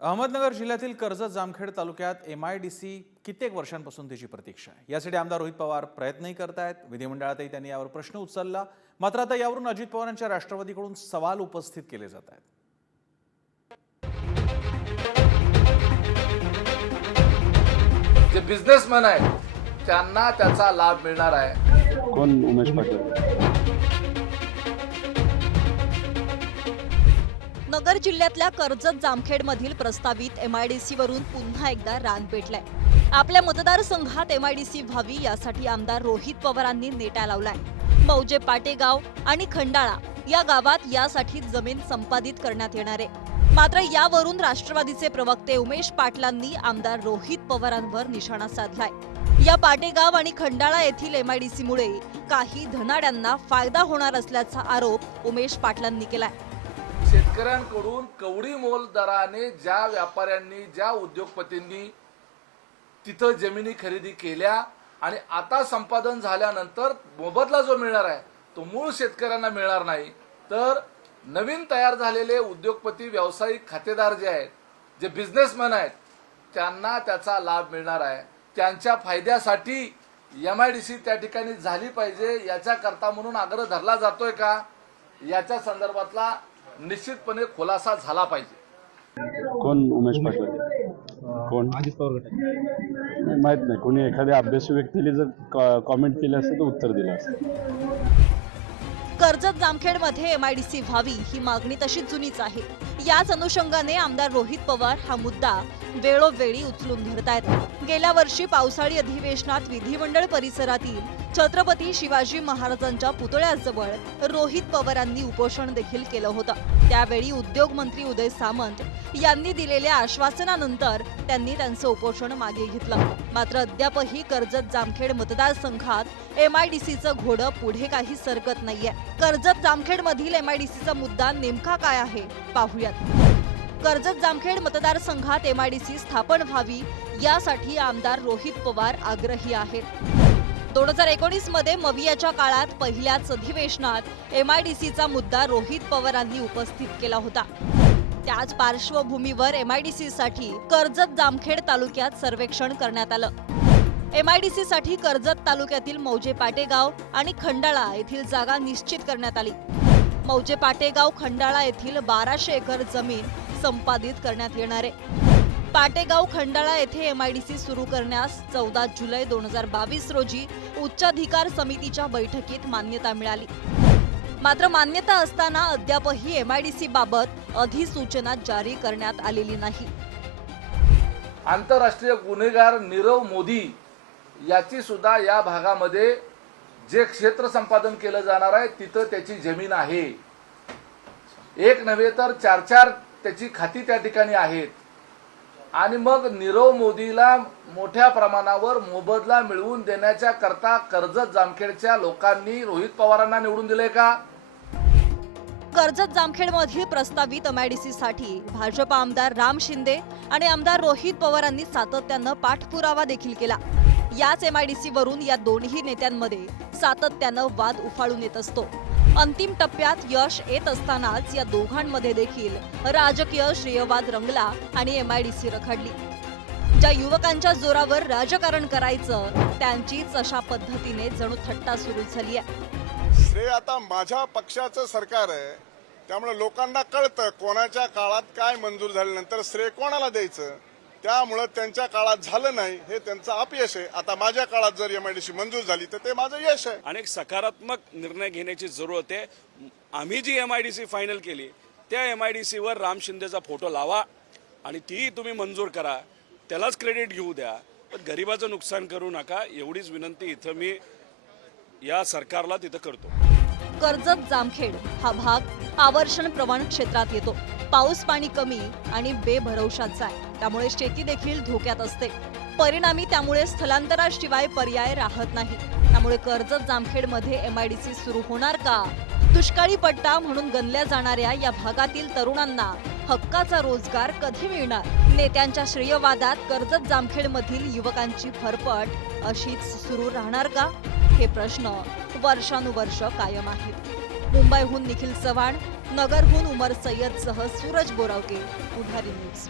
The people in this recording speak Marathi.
अहमदनगर जिल्ह्यातील कर्जत जामखेड तालुक्यात MIDC कित्येक वर्षांपासून त्याची प्रतीक्षा आहे। यासाठी आमदार रोहित पवार प्रयत्नही करतायत। विधिमंडळातही त्यांनी यावर प्रश्न उचलला, मात्र आता यावरून अजित पवारांच्या राष्ट्रवादीकडून सवाल उपस्थित केले जात आहेत। जे बिझनेसमॅन आहेत त्यांना त्याचा लाभ मिळणार आहे। कोण उमेश पाटील? नगर जिल्ह्यातल्या कर्जत जामखेड मधील प्रस्तावित MIDC वरून पुन्हा एकदा रान पेटलाय। आपल्या मतदारसंघात MIDC व्हावी यासाठी आमदार रोहित पवारांनी नेटा लावलाय। मौजे पाटेगाव आणि खंडाळा या गावात यासाठी जमीन संपादित करण्यात येणार आहे। मात्र यावरून राष्ट्रवादीचे प्रवक्ते उमेश पाटलांनी आमदार रोहित पवारांवर निशाणा साधलाय। या पाटेगाव आणि खंडाळा येथील MIDC मुळे काही धनाड्यांना फायदा होणार असल्याचा आरोप उमेश पाटलांनी केलाय। शेतकऱ्यांकडून कवडी मोल दराने ज्या व्यापाऱ्यांनी ज्या उद्योगपतींनी तिथं जमिनी खरेदी केल्या आणि आता संपादन झाल्यानंतर मोबदला जो मिळणार आहे तो मूळ शेतकऱ्यांना मिळणार नाही, तर नवीन तयार झालेले उद्योगपती व्यावसायिक खातेदार जे आहेत, जे बिझनेसमॅन आहेत त्यांना त्याचा लाभ मिळणार आहे। त्यांच्या फायद्यासाठी MIDC त्या ठिकाणी झाली पाहिजे याच्याकरता म्हणून आग्रह धरला जातोय का, याच्या संदर्भातला निश्चितपणे खुलासा झाला पाहिजे। कोण उमेश पाटील? कोण? अजित पवार गट माहित नाही। कोणी एखाद्या अभ्यासू व्यक्तीने जर कॉमेंट केले असते तर उत्तर दिलं असतं। कर्जत जामखेडमध्ये MIDC व्हावी ही मागणी तशीच जुनीच आहे। याच अनुषंगाने आमदार रोहित पवार हा मुद्दा वेळोवेळी उचलून धरतायत। गेल्या वर्षी पावसाळी अधिवेशनात विधिमंडळ परिसरातील छत्रपती शिवाजी महाराजांच्या पुतळ्याजवळ रोहित पवारांनी उपोषण देखील केलं होतं। त्यावेळी उद्योग मंत्री उदय सामंत यांनी दिलेल्या आश्वासनानंतर त्यांनी त्यांचं उपोषण मागे घेतलं। मात्र अद्यापही कर्जत जामखेड मतदारसंघात MIDCचं घोडं पुढे काही सरकत नाहीये। कर्जत जामखेड मधील MIDCचा मुद्दा नेमका काय आहे पाहूयात। कर्जत जामखेड मतदारसंघात MIDC स्थापन व्हावी यासाठी आमदार रोहित पवार आग्रही आहेत। 2019 मध्ये मवियाच्या काळात पहिल्याच अधिवेशनात MIDCचा मुद्दा रोहित पवारांनी उपस्थित केला होता। त्याच पार्श्वभूमीवर MIDC साठी कर्जत जामखेड तालुक्यात सर्वेक्षण करण्यात आलं। MIDC साठी कर्जत तालुक्यातील मौजे पाटेगाव आणि खंडाळा येथील जागा निश्चित करण्यात आली। मौजे पाटेगाव खंडाळा येथील 1200 एकर जमीन संपादित करण्यात येणार आहे। पाटेगाव खंडाळा येथे MIDC सुरू करण्यास 14 जुलै 2022 रोजी उच्चाधिकार समितीच्या बैठकीत मान्यता मिळाली। मात्र मान्यता असताना अद्यापही MIDC बाबत अधिसूचना जारी करण्यात आलेली नाही। आंतरराष्ट्रीय गुन्हेगार नीरव मोदी याची सुद्धा या भागामध्ये जे क्षेत्र संपादन केलं जाणार आहे तिथं त्याची जमीन आहे। एक नव्हे तर 4 त्याची खाती त्या ठिकाणी आहेत। आणि मग नीरव मोदीला मोठ्या प्रमाणावर मोबदला मिळवून देण्याच्या करता कर्जत जामखेडच्या लोकांनी रोहित पवारांना निवडून दिले का? कर्जत जामखेड मधील प्रस्तावित MIDC साठी भाजप आमदार राम शिंदे आणि आमदार रोहित पवारांनी सातत्यानं पाठपुरावा देखील केला। याच MIDC वरून या दोन्ही नेत्यांमध्ये सातत्यानं वाद उफाळून येत असतो। अंतिम टप्प्यात यश येत असतानाच या दोघांमध्ये देखील राजकीय श्रेयवाद रंगला आणि MIDC रखडली। ज्या युवकांच्या जोरावर राजकारण करायचं त्यांचीच अशा पद्धतीने जणू थट्टा सुरू झाली आहे। श्रेय आता माझ्या पक्षाचं सरकार आहे, त्यामुळे लोकांना कळतं कोणाच्या काळात काय मंजूर झाल्यानंतर श्रेय कोणाला द्यायचं। त्यामुळे त्यांच्या काळात झालं नाही हे त्यांचं अपयश आहे। आता माझ्या काळात जर MIDC मंजूर झाली तर ते माझं यश आहे। अनेक सकारात्मक निर्णय घेण्याची जरूरत आहे। आम्ही जी MIDC फायनल केली त्या MIDC वर राम शिंदेचा फोटो लावा आणि ती तुम्ही मंजूर करा, त्यालाच क्रेडिट घेऊ द्या, पण गरिबाचं नुकसान करू नका, एवढीच विनंती इथं मी या सरकारला तिथं करतो। कर्जत जामखेड हा भाग आवर्षण प्रवण क्षेत्रात येतो। पाऊस पाणी कमी आणि बेभरवशाचा आहे, त्यामुळे शेती देखील धोक्यात असते। परिणामी त्यामुळे स्थलांतराशिवाय पर्याय राहत नाही। त्यामुळे कर्जत जामखेड मध्ये MIDC सुरू होणार का? दुष्काळी पट्टा म्हणून गणल्या जाणाऱ्या या भागातील तरुणांना हक्काचा रोजगार कधी मिळणार? नेत्यांच्या श्रेयवादात कर्जत जामखेड मधील युवकांची फरफट अशीच सुरू राहणार का? हे प्रश्न वर्षानुवर्ष कायम आहेत। मुंबईहून निखिल चव्हाण, नगरहून उमर सय्यदसह सूरज बोरावके, पुढारी न्यूज।